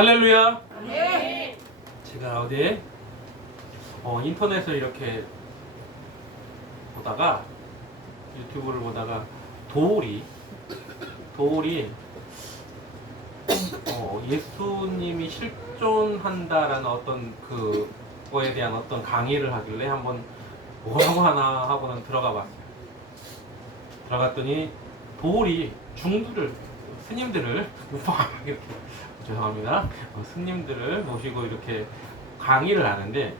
할렐루야. 네. 제가 어제 인터넷을 이렇게 보다가 유튜브를 보다가 도울이 예수님이 실존한다라는 어떤 그거에 대한 어떤 강의를 하길래 한번 뭐라고 하나 하고는 들어가 봤어요. 들어갔더니 도울이 스님들을 이렇게 죄송합니다. 스님들을 모시고 이렇게 강의를 하는데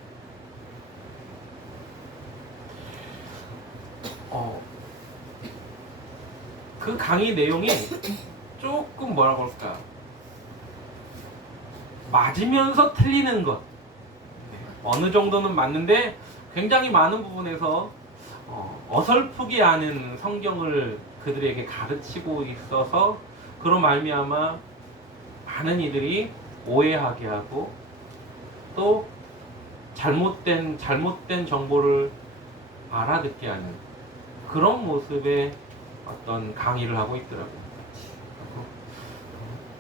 그 강의 내용이 조금 뭐라고 할까, 맞으면서 틀리는 것, 어느 정도는 맞는데 굉장히 많은 부분에서 어설프게 아는 성경을 그들에게 가르치고 있어서 그로 말미암아 많은 이들이 오해하게 하고 또 잘못된 정보를 알아듣게 하는 그런 모습의 어떤 강의를 하고 있더라고요.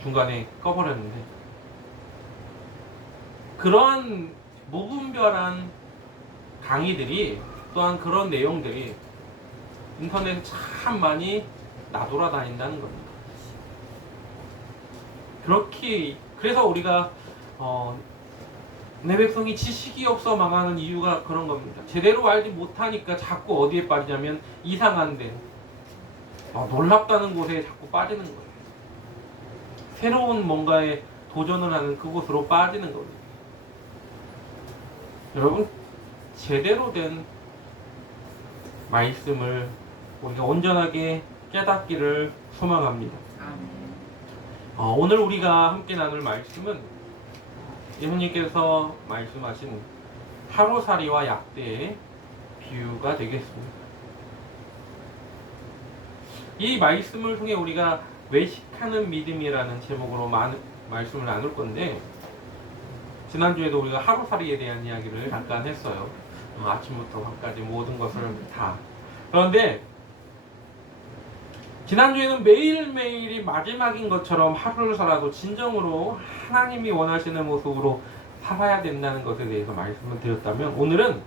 중간에 꺼버렸는데, 그러한 무분별한 강의들이, 또한 그런 내용들이 인터넷에 참 많이 나돌아다닌다는 겁니다. 그래서 우리가 내 백성이 지식이 없어 망하는 이유가 그런 겁니다. 제대로 알지 못하니까 자꾸 어디에 빠지냐면 이상한 데, 놀랍다는 곳에 자꾸 빠지는 거예요. 새로운 뭔가에 도전을 하는 그곳으로 빠지는 겁니다. 여러분, 제대로 된 말씀을 우리가 온전하게 깨닫기를 소망합니다. 오늘 우리가 함께 나눌 말씀은 예수님께서 말씀하신 하루살이와 약대의 비유가 되겠습니다. 이 말씀을 통해 우리가 외식하는 믿음이라는 제목으로 말씀을 나눌 건데, 지난주에도 우리가 하루살이에 대한 이야기를 잠깐 했어요. 아침부터 밤까지 모든 것을 다. 그런데 지난주에는 매일매일이 마지막인 것처럼 하루를 살아도 진정으로 하나님이 원하시는 모습으로 살아야 된다는 것에 대해서 말씀을 드렸다면, 오늘은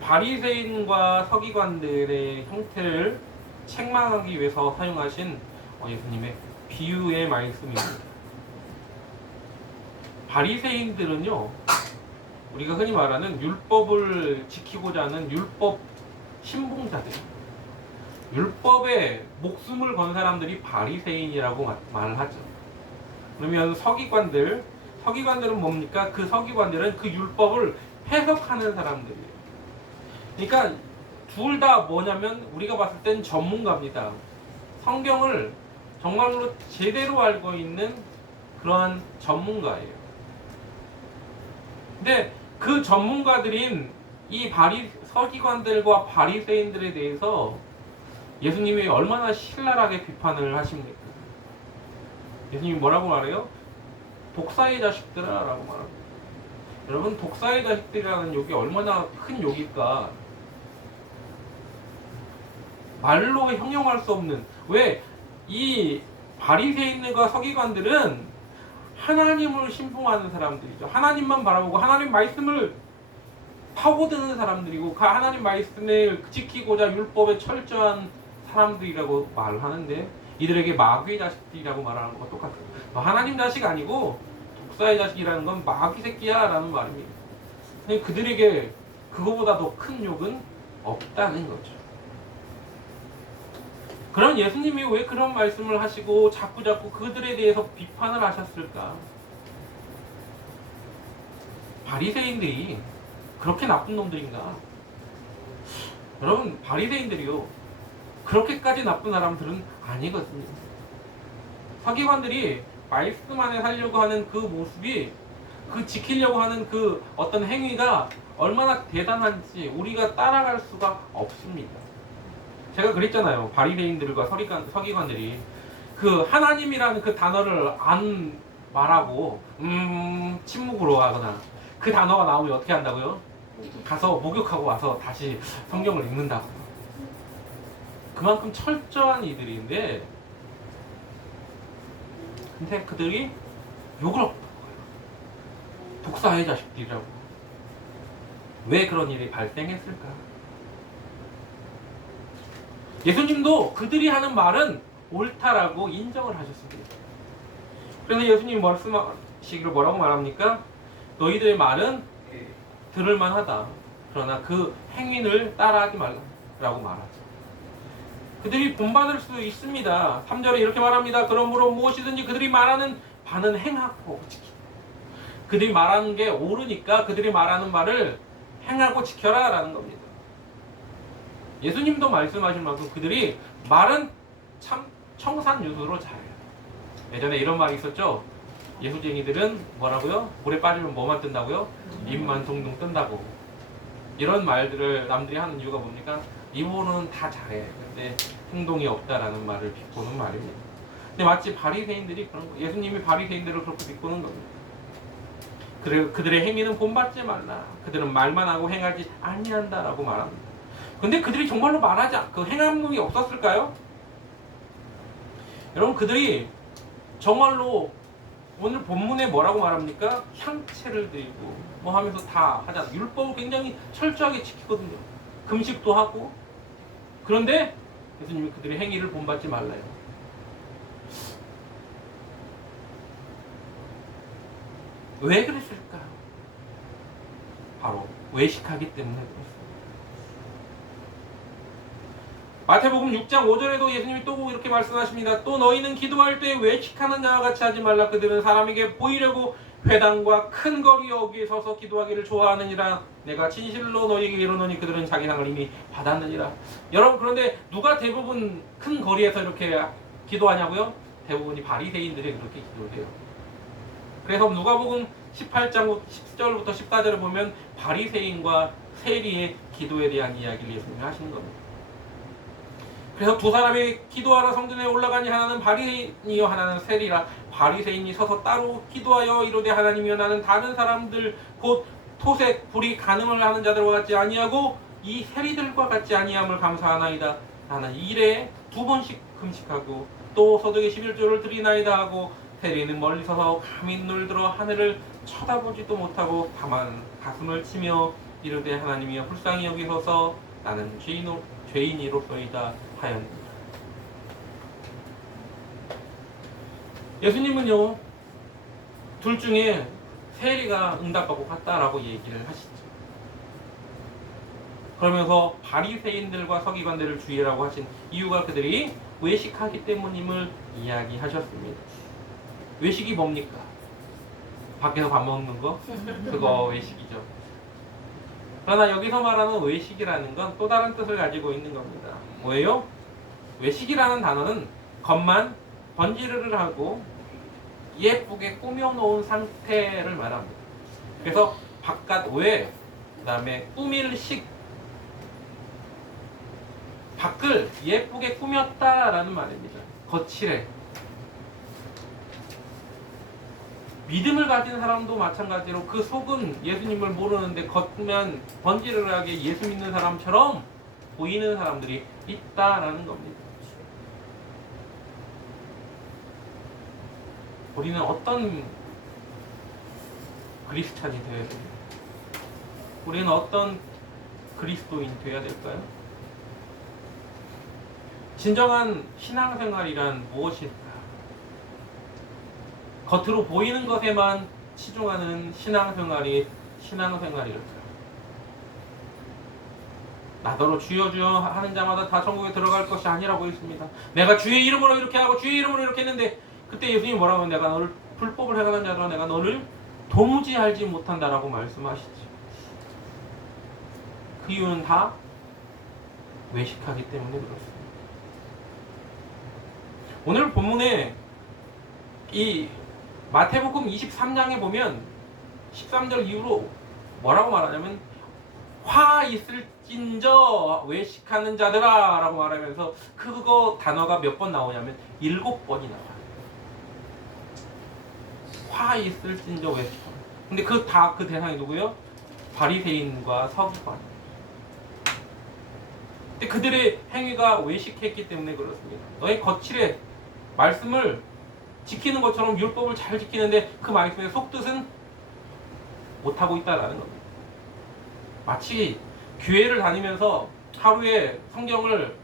바리새인과 서기관들의 형태를 책망하기 위해서 사용하신 예수님의 비유의 말씀입니다. 바리새인들은요, 우리가 흔히 말하는 율법을 지키고자 하는 율법 신봉자들, 율법에 목숨을 건 사람들이 바리새인이라고 말을 하죠. 그러면 서기관들은 뭡니까? 그 서기관들은 그 율법을 해석하는 사람들이에요. 그러니까 둘 다 뭐냐면 우리가 봤을 땐 전문가입니다. 성경을 정말로 제대로 알고 있는 그러한 전문가예요. 근데 그 전문가들인 이 서기관들과 바리새인들에 대해서 예수님이 얼마나 신랄하게 비판을 하십니까? 예수님이 뭐라고 말해요? 독사의 자식들아 라고 말합니다. 여러분, 독사의 자식들이라는 욕이 얼마나 큰 욕일까? 말로 형용할 수 없는, 왜? 이 바리새인들과 서기관들은 하나님을 신봉하는 사람들이죠. 하나님만 바라보고 하나님 말씀을 파고드는 사람들이고, 그 하나님 말씀을 지키고자 율법에 철저한 사람들이라고 말을 하는데, 이들에게 마귀의 자식들이라고 말하는 것과 똑같아요. 너 하나님 자식 아니고 독사의 자식이라는 건 마귀 새끼야 라는 말입니다. 그들에게 그거보다 더 큰 욕은 없다는 거죠. 그럼 예수님이 왜 그런 말씀을 하시고 자꾸 그들에 대해서 비판을 하셨을까? 바리새인들이 그렇게 나쁜 놈들인가? 여러분, 바리새인들이요, 그렇게까지 나쁜 사람들은 아니거든요. 서기관들이 말씀 안에 살려고 하는 그 모습이, 그 지키려고 하는 그 어떤 행위가 얼마나 대단한지 우리가 따라갈 수가 없습니다. 제가 그랬잖아요. 바리새인들과 서기관들이 그 하나님이라는 그 단어를 안 말하고 침묵으로 하거나, 그 단어가 나오면 어떻게 한다고요? 가서 목욕하고 와서 다시 성경을 읽는다고. 그만큼 철저한 이들인데, 근데 그들이 욕을 얻는 거예요. 독사의 자식들이라고. 왜 그런 일이 발생했을까? 예수님도 그들이 하는 말은 옳다라고 인정을 하셨습니다. 그래서 예수님이 말씀하시기를 뭐라고 말합니까? 너희들의 말은 들을만하다. 그러나 그 행위를 따라하지 말라고 말하죠. 그들이 본받을 수 있습니다. 3절에 이렇게 말합니다. 그러므로 무엇이든지 그들이 말하는 바는 행하고 지키라. 그들이 말하는 게 옳으니까 그들이 말하는 말을 행하고 지켜라 라는 겁니다. 예수님도 말씀하신 만큼 그들이 말은 참 청산유수로 잘해요. 예전에 이런 말이 있었죠. 예수쟁이들은 뭐라고요? 물에 빠지면 뭐만 뜬다고요? 입만 둥둥 뜬다고. 이런 말들을 남들이 하는 이유가 뭡니까? 입으로는 다 잘해. 근데 행동이 없다라는 말을 비꼬는 말입니다. 근데 마치 바리새인들이 그런 거. 예수님이 바리새인들을 그렇게 비꼬는 겁니다. 그들의 행위는 본받지 말라. 그들은 말만 하고 행하지 아니한다라고 말합니다. 근데 그들이 정말로 말하지 그 행함이 없었을까요? 여러분 그들이 정말로 오늘 본문에 뭐라고 말합니까? 향채를 드리고 뭐 하면서 다 하잖아. 율법을 굉장히 철저하게 지키거든요. 금식도 하고. 그런데 예수님이 그들의 행위를 본받지 말라요. 왜 그랬을까요? 바로 외식하기 때문에 그렇습니다. 마태복음 6장 5절에도 예수님이 또 이렇게 말씀하십니다. 또 너희는 기도할 때 외식하는 자와 같이 하지 말라. 그들은 사람에게 보이려고 회당과 큰 거리 여기에 서서 기도하기를 좋아하느니라. 내가 진실로 너희에게 이르노니 그들은 자기 상을 이미 받았느니라. 여러분 그런데 누가 대부분 큰 거리에서 이렇게 기도하냐고요? 대부분이 바리새인들이 그렇게 기도를 해요. 그래서 누가복음 18장 10절부터 14절을 보면 바리새인과 세리의 기도에 대한 이야기를 예수님이 하시는 겁니다. 그래서 두 사람이 기도하러 성전에 올라가니 하나는 바리새인이요 하나는 세리라. 바리새인이 서서 따로 기도하여 이르되 하나님이여 나는 다른 사람들 곧 토색 불이 간음을 하는 자들과 같지 아니하고 이 세리들과 같지 아니함을 감사하나이다. 나는 일에 2번씩 금식하고 또 소득의 11조를 드리나이다 하고 세리는 멀리 서서 감히 눈을 들어 하늘을 쳐다보지도 못하고 다만 가슴을 치며 이르되 하나님이여 불쌍히 여기소서 나는 죄인이로소이다 하였느니라. 예수님은요 둘 중에 세리가 응답받고 갔다라고 얘기를 하시죠. 그러면서 바리새인들과 서기관들을 주의라고 하신 이유가 그들이 외식하기 때문임을 이야기하셨습니다. 외식이 뭡니까? 밖에서 밥 먹는 거? 그거 외식이죠. 그러나 여기서 말하는 외식이라는 건 또 다른 뜻을 가지고 있는 겁니다. 뭐예요? 외식이라는 단어는 겉만 번지르르 하고 예쁘게 꾸며놓은 상태를 말합니다. 그래서 바깥 외, 그 다음에 꾸밀 식, 밖을 예쁘게 꾸몄다라는 말입니다. 거칠해. 믿음을 가진 사람도 마찬가지로 그 속은 예수님을 모르는데 겉만 번지르르하게 예수 믿는 사람처럼 보이는 사람들이 있다라는 겁니다. 우리는 어떤 그리스찬이 되어야 됩니까? 우리는 어떤 그리스도인 되어야 될까요? 진정한 신앙생활이란 무엇일까? 겉으로 보이는 것에만 치중하는 신앙생활이 신앙생활일까? 나더러 주여 주여 하는 자마다 다 천국에 들어갈 것이 아니라고 했습니다. 내가 주의 이름으로 이렇게 하고 주의 이름으로 이렇게 했는데 그때 예수님이 뭐라고 하면 내가 너를 불법을 행하는 자들아 내가 너를 도무지 알지 못한다라고 말씀하시죠. 그 이유는 다 외식하기 때문에 그렇습니다. 오늘 본문에 이 마태복음 23장에 보면 13절 이후로 뭐라고 말하냐면 화 있을진저 외식하는 자들아 라고 말하면서 그거 단어가 몇 번 나오냐면 7번이 나와요. 화 있을진저 외식하는. 근데 그 대상이 누구예요? 바리새인과 서기관. 근데 그들의 행위가 외식했기 때문에 그렇습니다. 너의 거칠에 말씀을 지키는 것처럼 율법을 잘 지키는데 그 말씀의 속뜻은 못하고 있다라는 겁니다. 마치 교회를 다니면서 하루에 성경을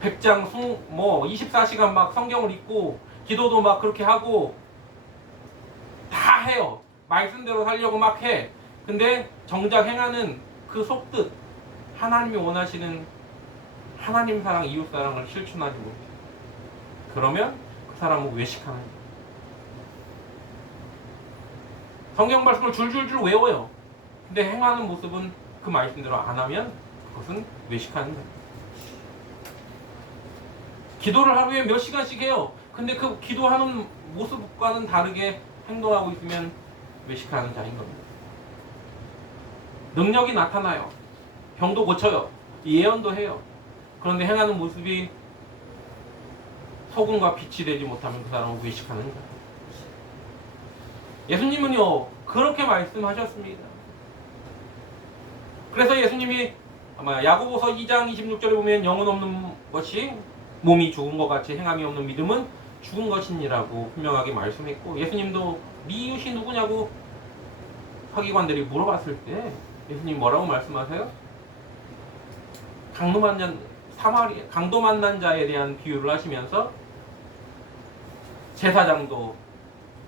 100장, 24시간 막 성경을 읽고 기도도 막 그렇게 하고 다 해요. 말씀대로 살려고 막 해. 근데 정작 행하는 그 속뜻, 하나님이 원하시는 하나님 사랑, 이웃 사랑을 실천하지 못해. 그러면 그 사람은 외식하는 거예요. 성경 말씀을 줄줄줄 외워요. 근데 행하는 모습은 그 말씀대로 안 하면 그것은 외식하는 거예요. 기도를 하루에 몇 시간씩 해요. 근데 그 기도하는 모습과는 다르게 행동하고 있으면 외식하는 자인 겁니다. 능력이 나타나요. 병도 고쳐요. 예언도 해요. 그런데 행하는 모습이 소금과 빛이 되지 못하면 그 사람은 외식하는 거예요. 예수님은요 그렇게 말씀하셨습니다. 그래서 예수님이 아마 야고보서 2장 26절에 보면 영혼 없는 것이 몸이 죽은 것 같이 행함이 없는 믿음은 죽은 것이니라고 분명하게 말씀했고, 예수님도 네 이웃이 누구냐고 서기관들이 물어봤을 때 예수님 뭐라고 말씀하세요? 강도 만난 자에 대한 비유를 하시면서 제사장도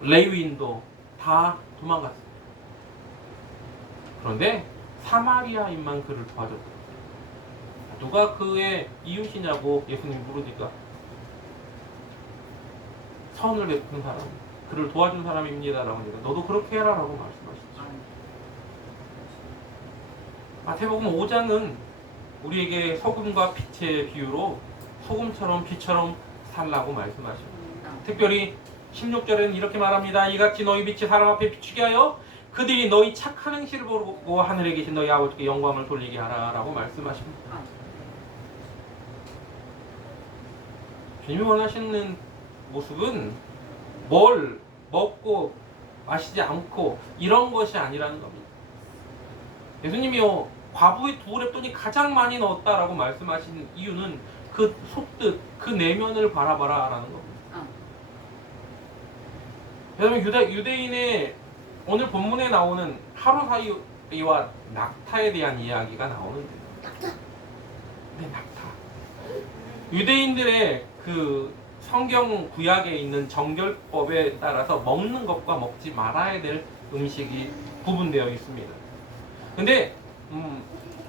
레위인도 다 도망갔어요. 그런데 사마리아인만 그를 도와줬다. 누가 그의 이웃이냐고 예수님 물으니까 선을 베푼 사람, 그를 도와준 사람입니다라고 하니까 너도 그렇게 해라라고 말씀하시죠. 마태복음 5장은 우리에게 소금과 빛의 비유로 소금처럼 빛처럼 살라고 말씀하십니다. 특별히 16절에는 이렇게 말합니다. 이같이 너희 빛이 사람 앞에 비추게 하여 그들이 너희 착한 행실을 보고 하늘에 계신 너희 아버지께 영광을 돌리게 하라라고 말씀하십니다. 주님이 원하시는 모습은 뭘 먹고 마시지 않고 이런 것이 아니라는 겁니다. 예수님이요 과부의 두 랩돈이 가장 많이 넣었다라고 말씀하신 이유는 그 속뜻, 그 내면을 바라봐라 라는 겁니다. 여러분 유대인의 오늘 본문에 나오는 하루사이와 낙타에 대한 이야기가 나오는데요. 낙타? 네, 낙타. 유대인들의 그 성경 구약에 있는 정결법에 따라서 먹는 것과 먹지 말아야 될 음식이 구분되어 있습니다. 근데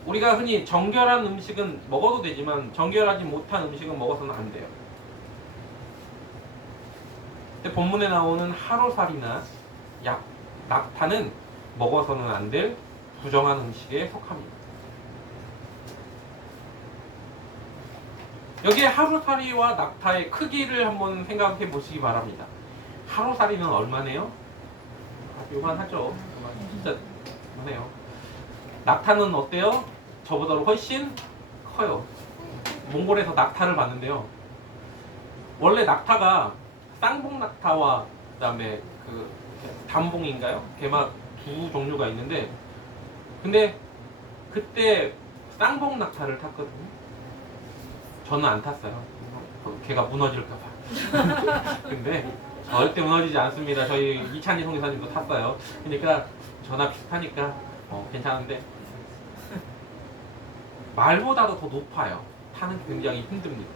우리가 흔히 정결한 음식은 먹어도 되지만 정결하지 못한 음식은 먹어서는 안 돼요. 근데 본문에 나오는 하루살이나 낙타는 먹어서는 안 될 부정한 음식에 속합니다. 여기에 하루살이와 낙타의 크기를 한번 생각해 보시기 바랍니다. 하루살이는 얼마네요? 요만하죠. 진짜 요만해요. 낙타는 어때요? 저보다 훨씬 커요. 몽골에서 낙타를 봤는데요. 원래 낙타가 쌍봉 낙타와 그다음에 그 단봉인가요? 걔만 두 종류가 있는데, 근데 그때 쌍봉 낙타를 탔거든요. 저는 안 탔어요. 걔가 무너질까봐. 근데 절대 무너지지 않습니다. 저희 이찬희 송교사님도 탔어요. 그러니까 저나 비슷하니까 괜찮은데 말보다도 더 높아요. 타는 굉장히 힘듭니다.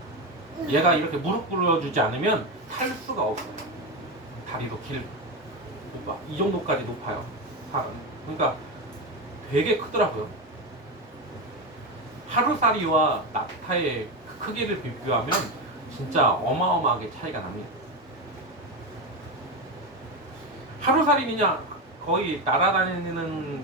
얘가 이렇게 무릎 꿇어주지 않으면 탈 수가 없어요. 다리도 길고 이 정도까지 높아요. 그러니까 되게 크더라고요. 하루살이와 낙타의 크기를 비교하면 진짜 어마어마하게 차이가 납니다. 하루살이냐 거의 날아다니는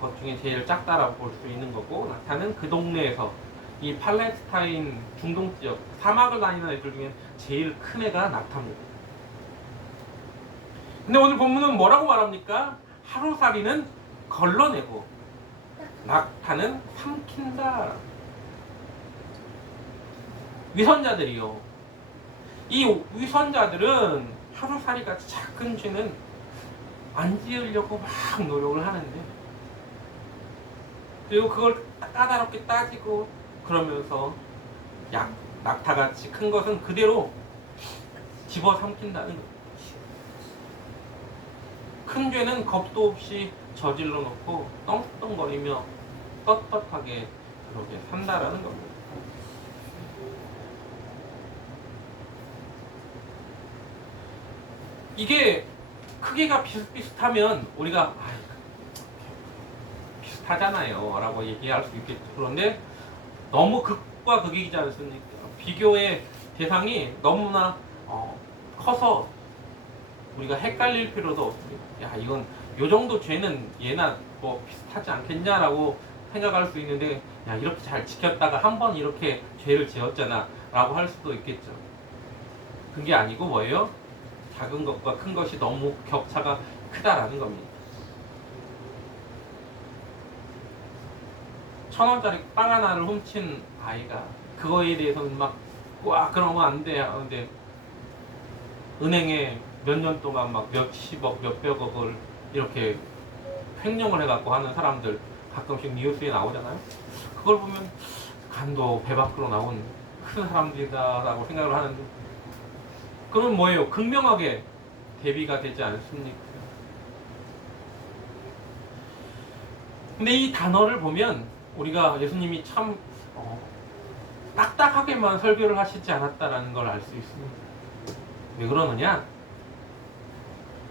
것 중에 제일 작다라고 볼 수 있는 거고, 낙타는 그 동네에서 이 팔레스타인 중동 지역 사막을 다니는 애들 중에 제일 큰 애가 낙타입니다. 근데 오늘 본문은 뭐라고 말합니까? 하루살이는 걸러내고 낙타는 삼킨다. 위선자들이요. 이 위선자들은 하루살이같이 작은 죄는 안 지으려고 막 노력을 하는데, 그리고 그걸 까다롭게 따지고 그러면서 낙타같이 큰 것은 그대로 집어삼킨다는 거예요. 큰 죄는 겁도 없이 저질러 놓고 떵떵거리며 떳떳하게 그렇게 산다라는 겁니다. 이게 크기가 비슷비슷하면 우리가 비슷하잖아요 라고 얘기할 수 있겠죠. 그런데 너무 극과 극이지 않습니까? 비교의 대상이 너무나 커서 우리가 헷갈릴 필요도 없습니다. 야, 이건 요 정도 죄는 얘나 뭐 비슷하지 않겠냐라고 생각할 수 있는데, 야, 이렇게 잘 지켰다가 한 번 이렇게 죄를 지었잖아 라고 할 수도 있겠죠. 그게 아니고 뭐예요? 작은 것과 큰 것이 너무 격차가 크다라는 겁니다. 1,000원짜리 빵 하나를 훔친 아이가 그거에 대해서는 막 와, 그러면 안 돼 하는데 은행에 몇 년 동안 막 몇십억, 몇백억을 이렇게 횡령을 해갖고 하는 사람들 가끔씩 뉴스에 나오잖아요. 그걸 보면 간도 배 밖으로 나온 큰 사람들이다라고 생각을 하는데, 그러면 뭐예요? 극명하게 대비가 되지 않습니까? 근데 이 단어를 보면 우리가 예수님이 참 딱딱하게만 설교를 하시지 않았다라는 걸 알 수 있습니다. 왜 그러느냐?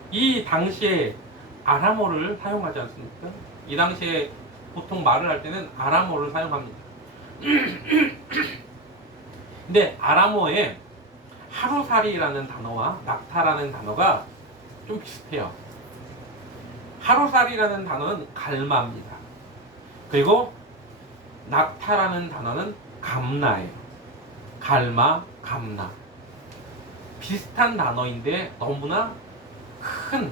이 당시에 아람어를 사용하지 않습니까? 이 당시에 보통 말을 할 때는 아람어를 사용합니다. 근데 아람어에 하루살이라는 단어와 낙타라는 단어가 좀 비슷해요. 하루살이라는 단어는 갈마입니다. 그리고 낙타라는 단어는 감나예요. 갈마, 감나. 비슷한 단어인데 너무나 큰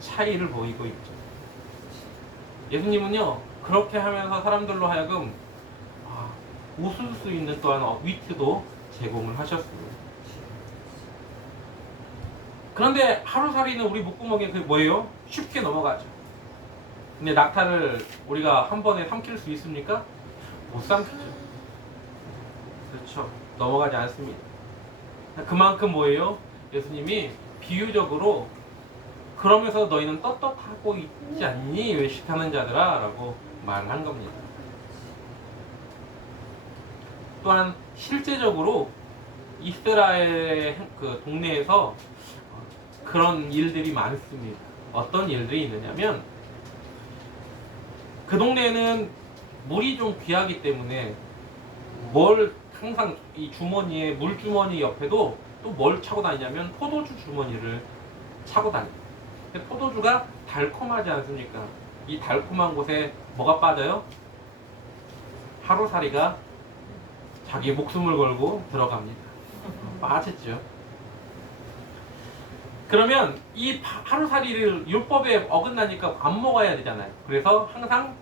차이를 보이고 있죠. 예수님은요, 그렇게 하면서 사람들로 하여금 웃을 수 있는 또한 위트도 제공을 하셨습니다. 그런데 하루살이는 우리 목구멍에 그 뭐예요? 쉽게 넘어가죠. 근데 낙타를 우리가 한 번에 삼킬 수 있습니까? 못 삼키죠. 그렇죠. 넘어가지 않습니다. 그만큼 뭐예요? 예수님이 비유적으로 그러면서 너희는 떳떳하고 있지 않니? 외식하는 자들아 라고 말을 한 겁니다. 또한 실제적으로 이스라엘 그 동네에서 그런 일들이 많습니다. 어떤 일들이 있느냐면, 그 동네에는 물이 좀 귀하기 때문에 뭘 항상 이 주머니에, 물주머니 옆에도 또 뭘 차고 다니냐면 포도주 주머니를 차고 다닙니다. 근데 포도주가 달콤하지 않습니까? 이 달콤한 곳에 뭐가 빠져요? 하루살이가 자기 목숨을 걸고 들어갑니다. 빠졌죠. 그러면 이 하루살이를 율법에 어긋나니까 안 먹어야 되잖아요. 그래서 항상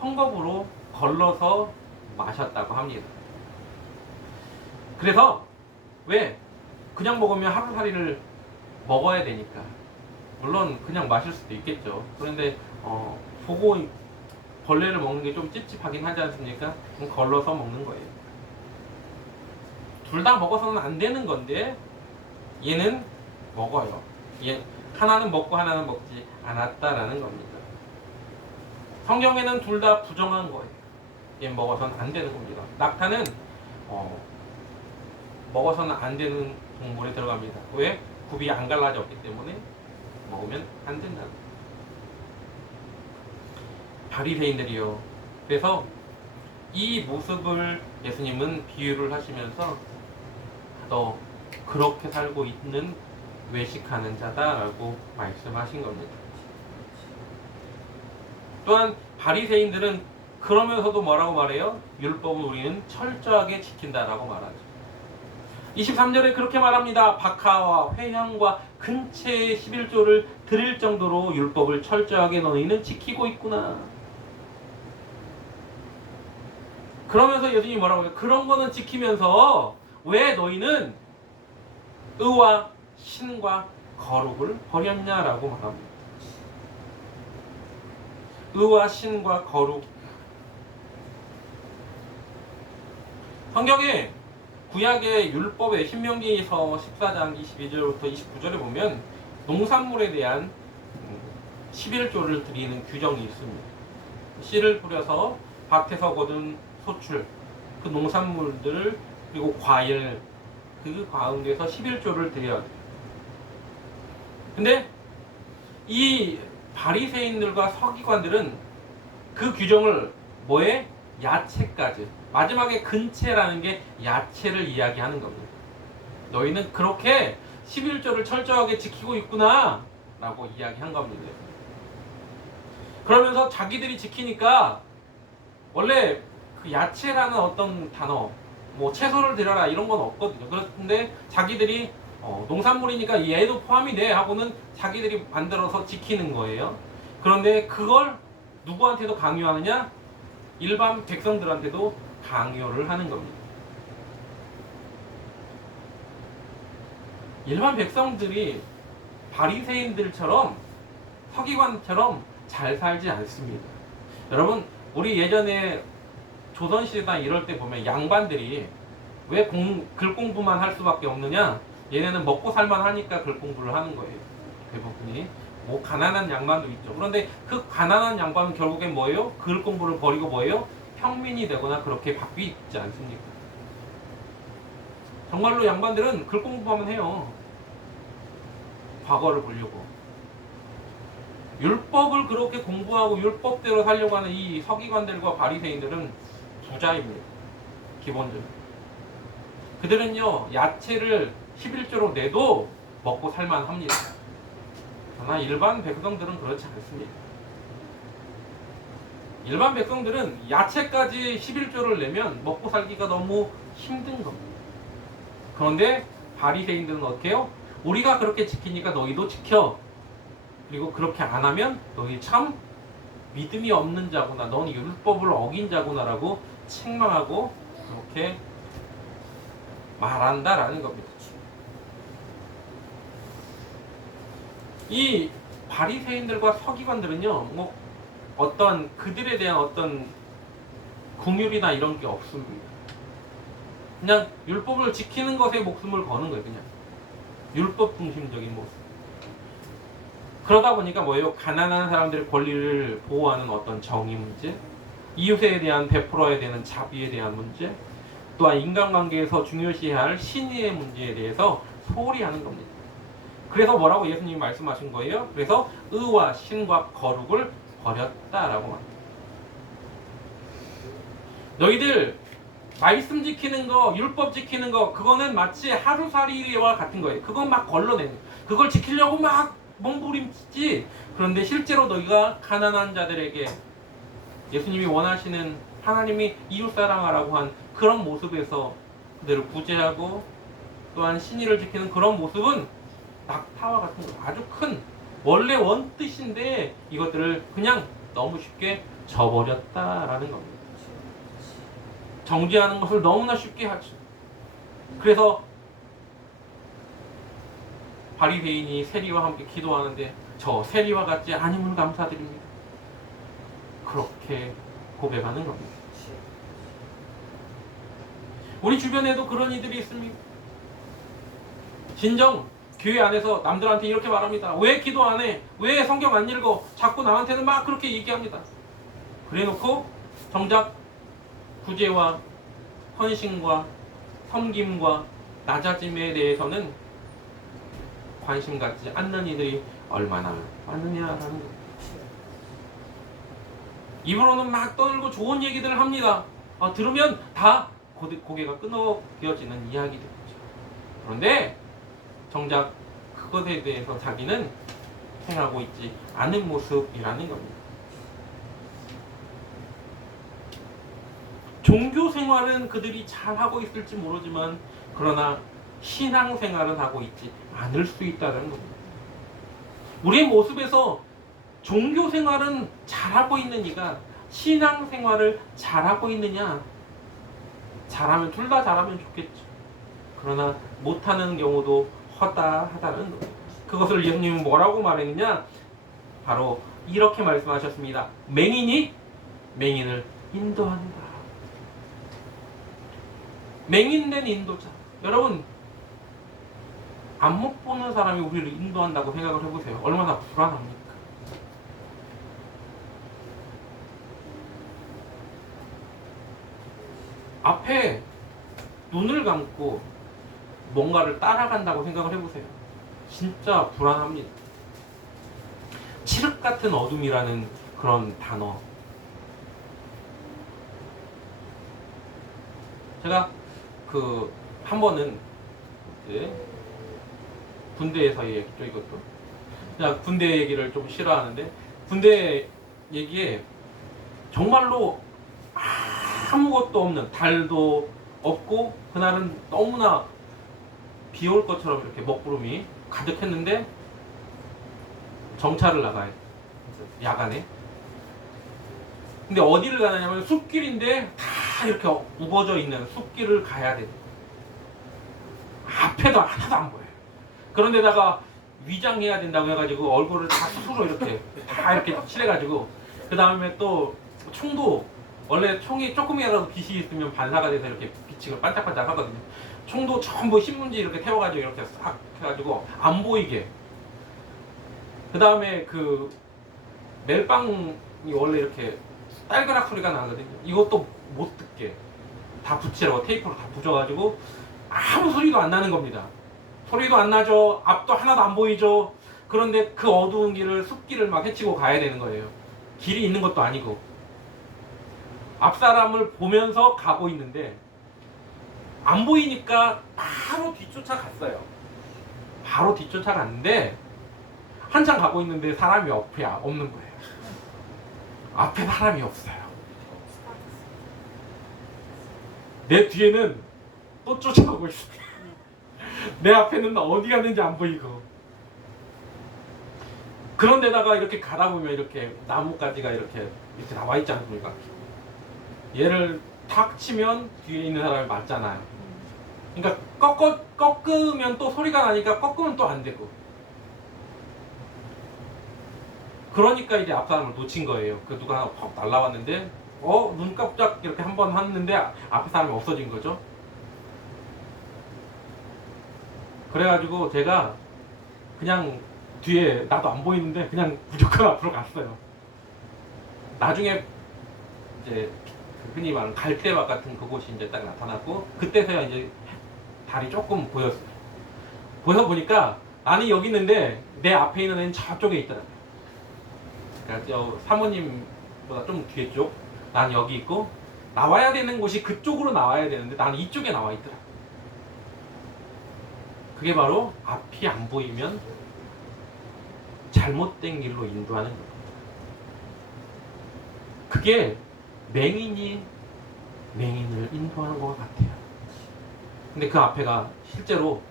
헝겊으로 걸러서 마셨다고 합니다. 그래서 왜? 그냥 먹으면 하루살이를 먹어야 되니까. 물론 그냥 마실 수도 있겠죠. 그런데 보고 벌레를 먹는 게 좀 찝찝하긴 하지 않습니까? 그럼 걸러서 먹는 거예요. 둘 다 먹어서는 안 되는 건데 얘는 먹어요. 하나는 먹고 하나는 먹지 않았다라는 겁니다. 성경에는 둘 다 부정한 거예요. 얘 먹어서는 안 되는 겁니다. 낙타는 먹어서는 안 되는 동물에 들어갑니다. 왜? 굽이 안 갈라졌기 때문에 먹으면 안 된다. 바리새인들이요. 그래서 이 모습을 예수님은 비유를 하시면서 너 그렇게 살고 있는 외식하는 자다라고 말씀하신 겁니다. 또한 바리새인들은 그러면서도 뭐라고 말해요? 율법을 우리는 철저하게 지킨다라고 말하죠. 23절에 그렇게 말합니다. 박하와 회향과 근체의 11조를 드릴 정도로 율법을 철저하게 너희는 지키고 있구나. 그러면서 예수님이 뭐라고 해요? 그런 거는 지키면서 왜 너희는 의와 신과 거룩을 버렸냐라고 말합니다. 의와 신과 거룩. 성경에 구약의 율법의 신명기서 14장 22절부터 29절에 보면 농산물에 대한 11조를 드리는 규정이 있습니다. 씨를 뿌려서 밭에서 거둔 소출, 그 농산물들 그리고 과일 그 가운데서 11조를 드려야 돼요. 근데 이 바리새인들과 서기관들은 그 규정을 뭐에? 야채까지. 마지막에 근체라는 게 야채를 이야기하는 겁니다. 너희는 그렇게 11조를 철저하게 지키고 있구나 라고 이야기한 겁니다. 그러면서 자기들이 지키니까 원래 그 야채라는 어떤 단어, 뭐 채소를 드려라 이런 건 없거든요. 그런데 자기들이 농산물이니까 얘도 포함이 돼 하고는 자기들이 만들어서 지키는 거예요. 그런데 그걸 누구한테도 강요하느냐? 일반 백성들한테도 강요를 하는 겁니다. 일반 백성들이 바리새인들처럼 서기관처럼 잘 살지 않습니다. 여러분, 우리 예전에 조선시대나 이럴 때 보면 양반들이 왜 글 공부만 할 수밖에 없느냐? 얘네는 먹고 살만 하니까 글 공부를 하는 거예요. 대부분이. 뭐 가난한 양반도 있죠. 그런데 그 가난한 양반은 결국엔 뭐예요? 글 공부를 버리고 뭐예요? 평민이 되거나 그렇게 바뀌지 않습니까? 정말로 양반들은 글 공부만 해요. 과거를 보려고. 율법을 그렇게 공부하고 율법대로 살려고 하는 이 서기관들과 바리새인들은 부자입니다. 기본적으로. 그들은요, 야채를 11조로 내도 먹고 살만 합니다. 그러나 일반 백성들은 그렇지 않습니다. 일반 백성들은 야채까지 11조를 내면 먹고 살기가 너무 힘든 겁니다. 그런데 바리새인들은 어떻게 해요? 우리가 그렇게 지키니까 너희도 지켜. 그리고 그렇게 안 하면 너희 참 믿음이 없는 자구나. 너는 율법을 어긴 자구나라고 책망하고 그렇게 말한다라는 겁니다. 이 바리새인들과 서기관들은요, 뭐 어떤 그들에 대한 어떤 긍휼이나 이런 게 없습니다. 그냥 율법을 지키는 것에 목숨을 거는 거예요. 그냥 율법 중심적인 모습. 그러다 보니까 뭐예요? 가난한 사람들의 권리를 보호하는 어떤 정의 문제, 이웃에 대한 베풀어야 되는 자비에 대한 문제, 또한 인간관계에서 중요시해야 할 신의의 문제에 대해서 소홀히 하는 겁니다. 그래서 뭐라고 예수님이 말씀하신 거예요? 그래서 의와 신과 거룩을 버렸다라고 합니다. 너희들 말씀 지키는 거, 율법 지키는 거, 그거는 마치 하루살이와 같은 거예요. 그건 막 걸러내는, 그걸 지키려고 막 몸부림치지. 그런데 실제로 너희가 가난한 자들에게 예수님이 원하시는 하나님이 이웃사랑하라고 한 그런 모습에서 그들을 구제하고 또한 신의를 지키는 그런 모습은 낙타와 같은 거, 아주 큰 원래 원뜻인데 이것들을 그냥 너무 쉽게 저버렸다라는 겁니다. 정죄하는 것을 너무나 쉽게 하죠. 그래서 바리새인이 세리와 함께 기도하는데 저 세리와 같지 않음을 감사드립니다. 그렇게 고백하는 겁니다. 우리 주변에도 그런 이들이 있습니다. 진정 교회 안에서 남들한테 이렇게 말합니다. 왜 기도 안 해? 왜 성경 안 읽어? 자꾸 남한테는 막 그렇게 얘기합니다. 그래놓고 정작 구제와 헌신과 섬김과 낮아짐에 대해서는 관심 갖지 않는 이들이 얼마나 많느냐라는 거예요. 입으로는 막 떠들고 좋은 얘기들을 합니다. 들으면 다 고개가 끄덕여지는 이야기들이죠. 그런데 정작 그것에 대해서 자기는 행하고 있지 않은 모습이라는 겁니다. 종교 생활은 그들이 잘하고 있을지 모르지만 그러나 신앙 생활은 하고 있지 않을 수 있다는 겁니다. 우리의 모습에서 종교 생활은 잘하고 있는 이가 신앙 생활을 잘하고 있느냐? 잘하면 둘 다 잘하면 좋겠죠. 그러나 못하는 경우도 허다하다는 겁니다. 그것을 예수님은 뭐라고 말했느냐? 바로 이렇게 말씀하셨습니다. 맹인이 맹인을 인도한다. 맹인된 인도자. 여러분, 안목 보는 사람이 우리를 인도한다고 생각을 해보세요. 얼마나 불안합니까? 앞에 눈을 감고 뭔가를 따라간다고 생각을 해보세요. 진짜 불안합니다. 칠흑 같은 어둠이라는 그런 단어. 제가 한 번은 이제 군대에서의 얘기죠, 이것도. 그냥 군대 얘기를 좀 싫어하는데, 군대 얘기에 정말로 아무것도 없는, 달도 없고 그날은 너무나 비 올 것처럼 이렇게 먹구름이 가득했는데 정찰을 나가요, 야간에. 근데 어디를 가냐면 숲길인데 다 이렇게 우거져 있는 숲길을 가야 돼. 앞에도 하나도 안 보여요. 그런데다가 위장해야 된다고 해가지고 얼굴을 다 스스로 이렇게 다 이렇게 칠해가지고, 그 다음에 또 총도, 원래 총이 조금이라도 빛이 있으면 반사가 돼서 이렇게 빛이 반짝반짝 하거든요. 총도 전부 신문지 이렇게 태워가지고 이렇게 싹 해가지고 안 보이게. 그 다음에 멜빵이 원래 이렇게 딸그락 소리가 나거든요. 이것도 못 듣게 다 붙이라고 테이프로 다 붙여가지고 아무 소리도 안 나는 겁니다. 소리도 안 나죠. 앞도 하나도 안 보이죠. 그런데 그 어두운 길을, 숲길을 막 헤치고 가야 되는 거예요. 길이 있는 것도 아니고. 앞 사람을 보면서 가고 있는데 안 보이니까 바로 뒤쫓아갔어요. 바로 뒤쫓아갔는데 한참 가고 있는데 사람이 없는 거예요. 앞에 사람이 없어요. 내 뒤에는 또 쫓아가고 있어요. 내 앞에는 어디 갔는지 안 보이고. 그런데다가 이렇게 가다 보면 이렇게 나뭇가지가 이렇게 나와 있지 않습니까? 얘를 탁 치면 뒤에 있는 사람이 맞잖아요. 그러니까 꺾으면 또 소리가 나니까 꺾으면 또 안 되고. 그러니까 이제 앞 사람을 놓친 거예요. 누가 하나 퍽 날라왔는데 눈 깜짝 이렇게 한번 했는데 앞에 사람이 없어진 거죠. 그래가지고 제가 그냥 뒤에 나도 안 보이는데 그냥 무조건 앞으로 갔어요. 나중에 이제 흔히 말하는 갈대밭 같은 그곳이 이제 딱 나타났고, 그때서야 이제 달이 조금 보였어요. 보여 보니까 나는 여기 있는데 내 앞에 있는 애는 저쪽에 있더라고요. 그러니까 저 사모님보다 좀 뒤에 쪽, 난 여기 있고 나와야 되는 곳이 그쪽으로 나와야 되는데 나는 이쪽에 나와 있더라고요. 그게 바로 앞이 안 보이면 잘못된 길로 인도하는 겁니다. 그게 맹인이 맹인을 인도하는 것 같아요. 근데 그 앞에가 실제로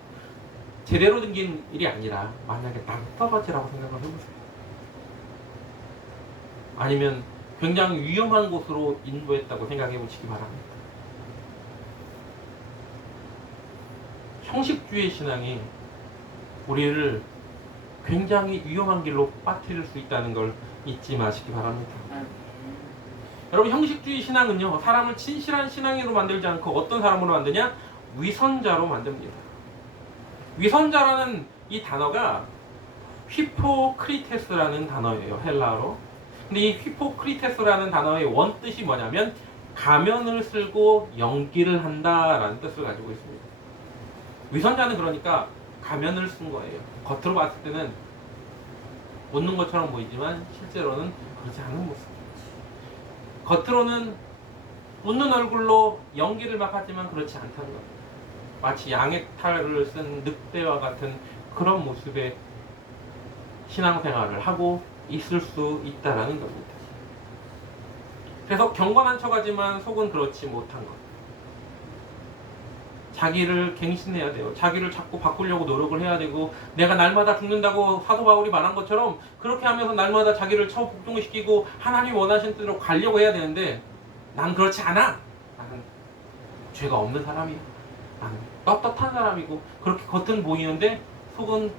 제대로 된 일이 아니라 만약에 낭떠러지라고 생각을 해보세요. 아니면 굉장히 위험한 곳으로 인도했다고 생각해 보시기 바랍니다. 형식주의 신앙이 우리를 굉장히 위험한 길로 빠뜨릴 수 있다는 걸 잊지 마시기 바랍니다. 여러분, 형식주의 신앙은요, 사람을 진실한 신앙인으로 만들지 않고 어떤 사람으로 만드냐? 위선자로 만듭니다. 위선자라는 이 단어가 휘포크리테스라는 단어예요, 헬라어로. 근데 이 휘포크리테스라는 단어의 원뜻이 뭐냐면 가면을 쓰고 연기를 한다라는 뜻을 가지고 있습니다. 위선자는 그러니까 가면을 쓴 거예요. 겉으로 봤을 때는 웃는 것처럼 보이지만 실제로는 그렇지 않은 모습. 겉으로는 웃는 얼굴로 연기를 막 하지만 그렇지 않다는 겁니다. 마치 양의 탈을 쓴 늑대와 같은 그런 모습의 신앙생활을 하고 있을 수 있다라는 겁니다. 그래서 경건한 척하지만 속은 그렇지 못한 것. 자기를 갱신해야 돼요. 자기를 자꾸 바꾸려고 노력을 해야 되고, 내가 날마다 죽는다고 사도 바울이 말한 것처럼 그렇게 하면서 날마다 자기를 복종시키고 하나님 원하신 뜻으로 가려고 해야 되는데, 난 그렇지 않아. 나는 죄가 없는 사람이야. 나는 떳떳한 사람이고, 그렇게 겉은 보이는데 속은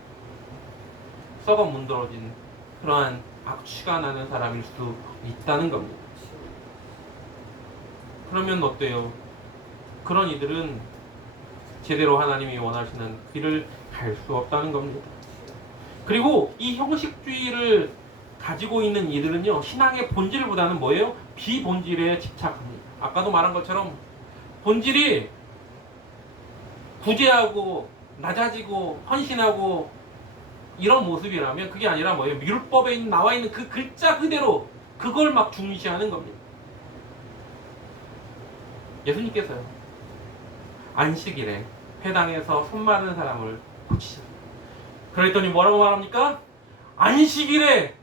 썩어 문드러진 그러한 악취가 나는 사람일 수 있다는 겁니다. 그러면 어때요? 그런 이들은 제대로 하나님이 원하시는 길을 갈 수 없다는 겁니다. 그리고 이 형식주의를 가지고 있는 이들은요, 신앙의 본질보다는 뭐예요? 비본질에 집착합니다. 아까도 말한 것처럼 본질이 구제하고 낮아지고 헌신하고 이런 모습이라면 그게 아니라 뭐예요? 율법에 나와 있는 그 글자 그대로 그걸 막 중시하는 겁니다. 예수님께서요, 안식일에 회당에서 손 마른 사람을 고치셨어요. 그랬더니 뭐라고 말합니까? 안식일에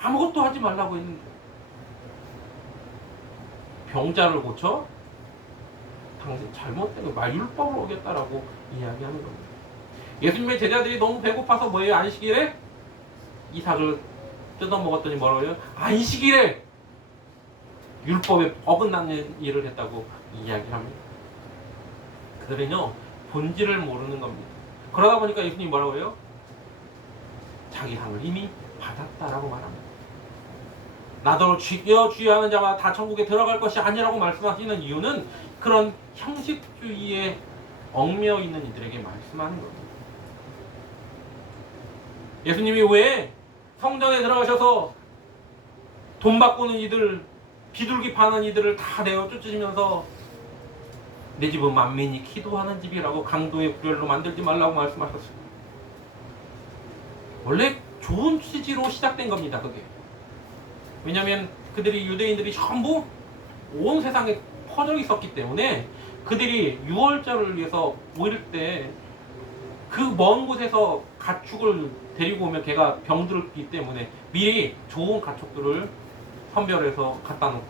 아무것도 하지 말라고 했는데 병자를 고쳐? 당신 잘못된 거 말율법을 어겼다라고 이야기하는 겁니다. 예수님의 제자들이 너무 배고파서 뭐예요? 안식일에 이삭을 뜯어먹었더니 뭐라고 해요? 안식일에 율법에 어긋나는 일을 했다고 이야기합니다. 그들은요, 본질을 모르는 겁니다. 그러다 보니까 예수님이 뭐라고 해요? 자기 상을 이미 받았다라고 말합니다. 나더러 주의하는 자마다 다 천국에 들어갈 것이 아니라고 말씀하시는 이유는 그런 형식주의에 얽매여 있는 이들에게 말씀하는 겁니다. 예수님이 왜 성전에 들어가셔서 돈 바꾸는 이들, 비둘기 파는 이들을 다 내어 쫓으시면서 내 집은 만민이 기도하는 집이라고 강도의 구렬로 만들지 말라고 말씀하셨어요. 원래 좋은 취지로 시작된 겁니다, 그게. 왜냐하면 그들이 유대인들이 전부 온 세상에 퍼져 있었기 때문에 그들이 유월절을 위해서 모일 때 그 먼 곳에서 가축을 데리고 오면 걔가 병들기 때문에 미리 좋은 가축들을 선별해서 갖다 놓고,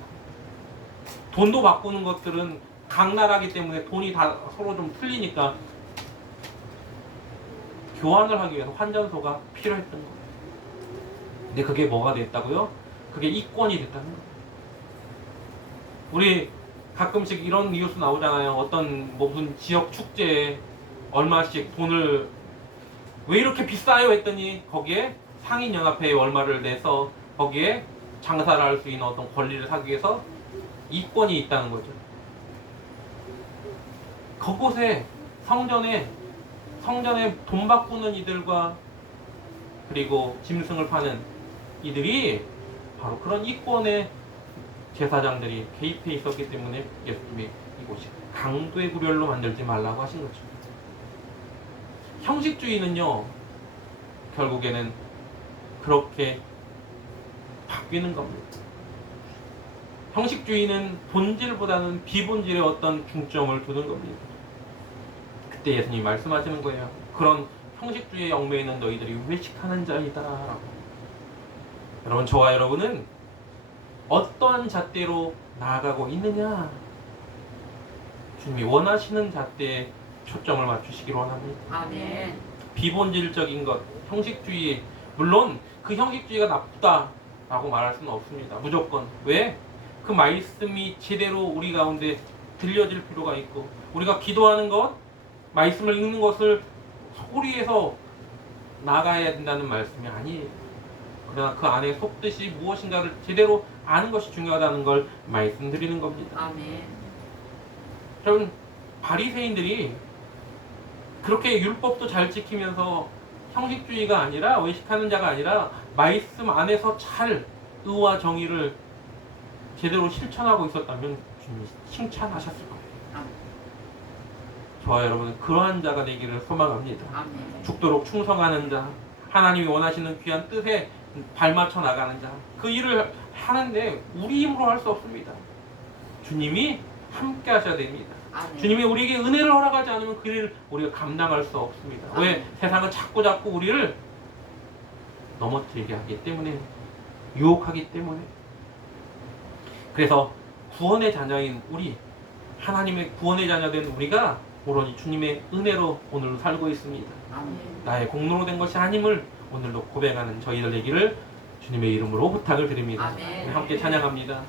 돈도 바꾸는 것들은 강나라기 때문에 돈이 다 서로 좀 틀리니까 교환을 하기 위해서 환전소가 필요했던 거예요. 근데 그게 뭐가 됐다고요? 그게 이권이 됐다는 거예요. 우리 가끔씩 이런 뉴스 나오잖아요. 어떤 무슨 지역 축제에 얼마씩 돈을 왜 이렇게 비싸요 했더니 거기에 상인연합회에 얼마를 내서 거기에 장사를 할 수 있는 어떤 권리를 사기 위해서 이권이 있다는 거죠. 그곳에 성전에 돈 바꾸는 이들과 그리고 짐승을 파는 이들이 바로 그런 이권의 제사장들이 개입해 있었기 때문에 예수님이 이곳이 강도의 구렬로 만들지 말라고 하신 거죠. 형식주의는요, 결국에는 그렇게 바뀌는 겁니다. 형식주의는 본질보다는 비본질에 어떤 중점을 두는 겁니다. 그때 예수님이 말씀하시는 거예요. 그런 형식주의에 얽매여 있는 너희들이 외식하는 자이다 라고. 여러분, 저와 여러분은 어떤 잣대로 나아가고 있느냐? 주님이 원하시는 잣대에 초점을 맞추시기를 원합니다. 아멘. 비본질적인 것, 형식주의, 물론 그 형식주의가 나쁘다라고 말할 수는 없습니다. 무조건. 왜? 그 말씀이 제대로 우리 가운데 들려질 필요가 있고, 우리가 기도하는 것, 말씀을 읽는 것을 소리에서 나가야 된다는 말씀이 아니에요. 그러나 그 안에 속뜻이 무엇인가를 제대로 아는 것이 중요하다는 걸 말씀드리는 겁니다. 아멘. 여러분, 바리새인들이 그렇게 율법도 잘 지키면서 형식주의가 아니라, 외식하는 자가 아니라 말씀 안에서 잘 의와 정의를 제대로 실천하고 있었다면 주님이 칭찬하셨을 거예요. 아멘. 저와 여러분은 그러한 자가 되기를 소망합니다. 아멘. 죽도록 충성하는 자, 하나님이 원하시는 귀한 뜻에 발맞춰 나가는 자, 그 일을 하는데 우리 힘으로 할 수 없습니다. 주님이 함께 하셔야 됩니다. 아멘. 주님이 우리에게 은혜를 허락하지 않으면 그 일을 우리가 감당할 수 없습니다. 왜? 세상은 자꾸 우리를 넘어뜨리게 하기 때문에, 유혹하기 때문에. 그래서 구원의 자녀인 우리, 하나님의 구원의 자녀된 우리가 오로지 주님의 은혜로 오늘도 살고 있습니다. 아멘. 나의 공로로 된 것이 아님을 오늘도 고백하는 저희들 되기를 주님의 이름으로 부탁을 드립니다. 아멘. 함께 찬양합니다.